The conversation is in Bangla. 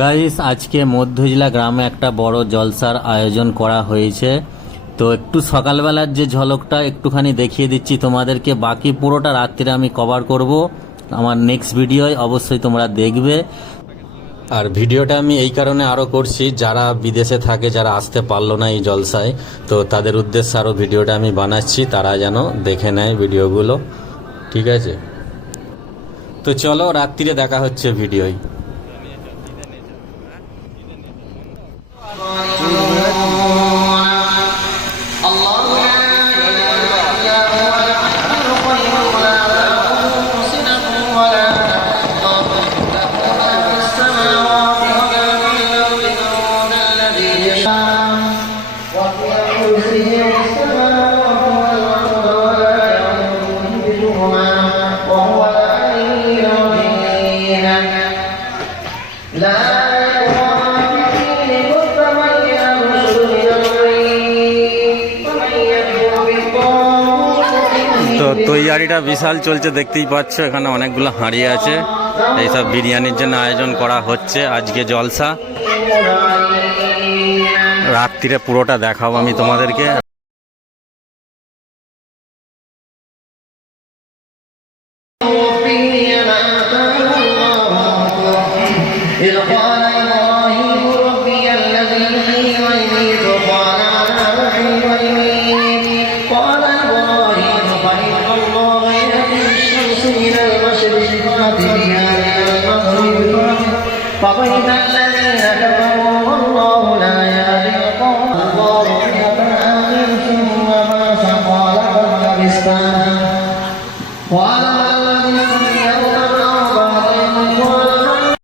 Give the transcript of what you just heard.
গাইস, আজকে মধ্যজিলা গ্রামে একটা বড় জলসার আয়োজন করা হয়েছে। তো একটু সকালবেলার যে ঝলকটা একটুখানি দেখিয়ে দিচ্ছি তোমাদেরকে, বাকি পুরোটা রাত্রিরে আমি কভার করব আমার নেক্সট ভিডিওয়, অবশ্যই তোমরা দেখবে। আর ভিডিওটা আমি এই কারণে আরও করছি, যারা বিদেশে থাকে, যারা আসতে পারলো না এই জলসায়, তো তাদের উদ্দেশ্যে আরও ভিডিওটা আমি বানাচ্ছি, তারা যেন দেখে নেয় ভিডিওগুলো। ঠিক আছে, তো চলো রাত্রিরে দেখা হচ্ছে ভিডিওয়। তো তৈয়ারিটা বিশাল চলছে, দেখতেই পাচ্ছ এখানে অনেকগুলো হাঁড়ি আছে, এইসব বিরিয়ানির জন্য আয়োজন করা হচ্ছে আজকে জলসা। রাত্রিরে পুরোটা দেখাবো আমি তোমাদেরকে। فبين الذين كفروا